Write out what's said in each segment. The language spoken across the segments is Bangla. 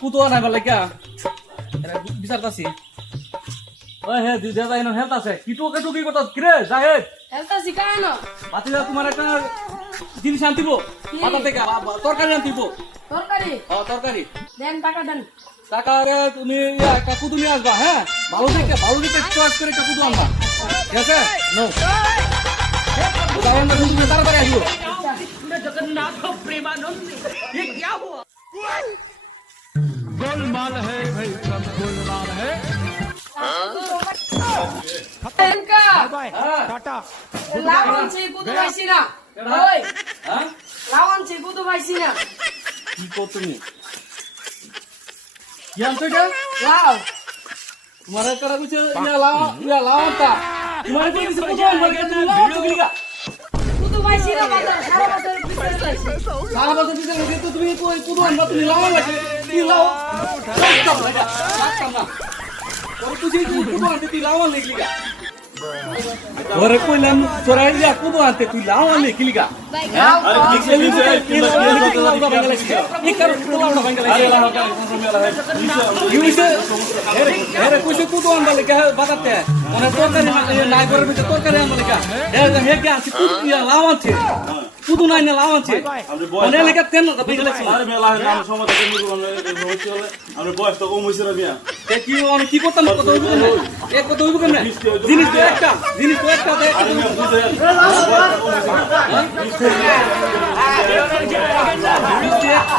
পুতো নাই বলে কে বিচারতাছি ওই হে দিদা যাই না হেলথ আছে কিটু কেটু কি কথা কিরে জাহেদ হেলতা শিখায় না বাতিলা তোমার একটা জিনিস আনতিব বাজার থেকে তরকারি আনতিব তরকারি তরকারি দেন টাকা দেন টাকা রে তুমি কাকু তুমি আসবা হ্যাঁ ভালো দেখে চয়েস করে কাকু তো আনবা ঠিক আছে নো যাবেন না তুমি তাড়াতাড়ি আসবো जगन्नाथ प्रेमानंद ये क्या हुआ गोलमाल है भाई सब गोलमाल है এনকা बाय टाटा লাবণ ছে গুদু পাইছি না ওই হ্যাঁ লাবণ ছে গুদু পাইছি না কি কর তুমি কি আনছো এটা লাও তোমার একটা কিছু ইয়া লাওটা তোমার কি কিছু বুঝো না তুমি লাও তো কিলিগা গুদু পাইছি না বাজার সারা বাজার পিছে চাইছি সারা বছর দিতে লাগে তো তুমি কই কুদু আনবা তুমি লাও লাগে কি লাও কাম না তোর তুই কুদু আনতে তুই লাও লাগে কিলিগা ওরে কইলাম তোরা ইয়া কুদু আনতে তুই লাও লাগে কিলিগা আরে কি কারো লাও না ভাঙ্গা লাগে ইউসে এরে কইছে কুদু আনবা লাগে বাজাতে মানে তরকারি নাই করে ভিতর তরকারি আনবা লাগে হে কে আছে কুদু ইয়া লাও আছে কুদু নাই না লাও আছে মানে লেখা তেন না ভাঙ্গা লাগে আরে মেলা হয় না সময় থেকে নিব হচ্ছে হলে আমরা বয়স তো কম হইছে না মিয়া এ কি মানে কি করতাম কত হইব কেন এক কত হইব কেন জিনিস তো একটা দে আরে মিয়া বুঝে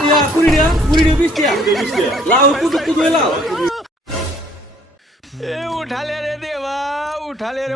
ইয়া কুড়ি দিয়া 20 টিয়া লাও কুদু লাও ए उठा ले रे देवा उठा ले रे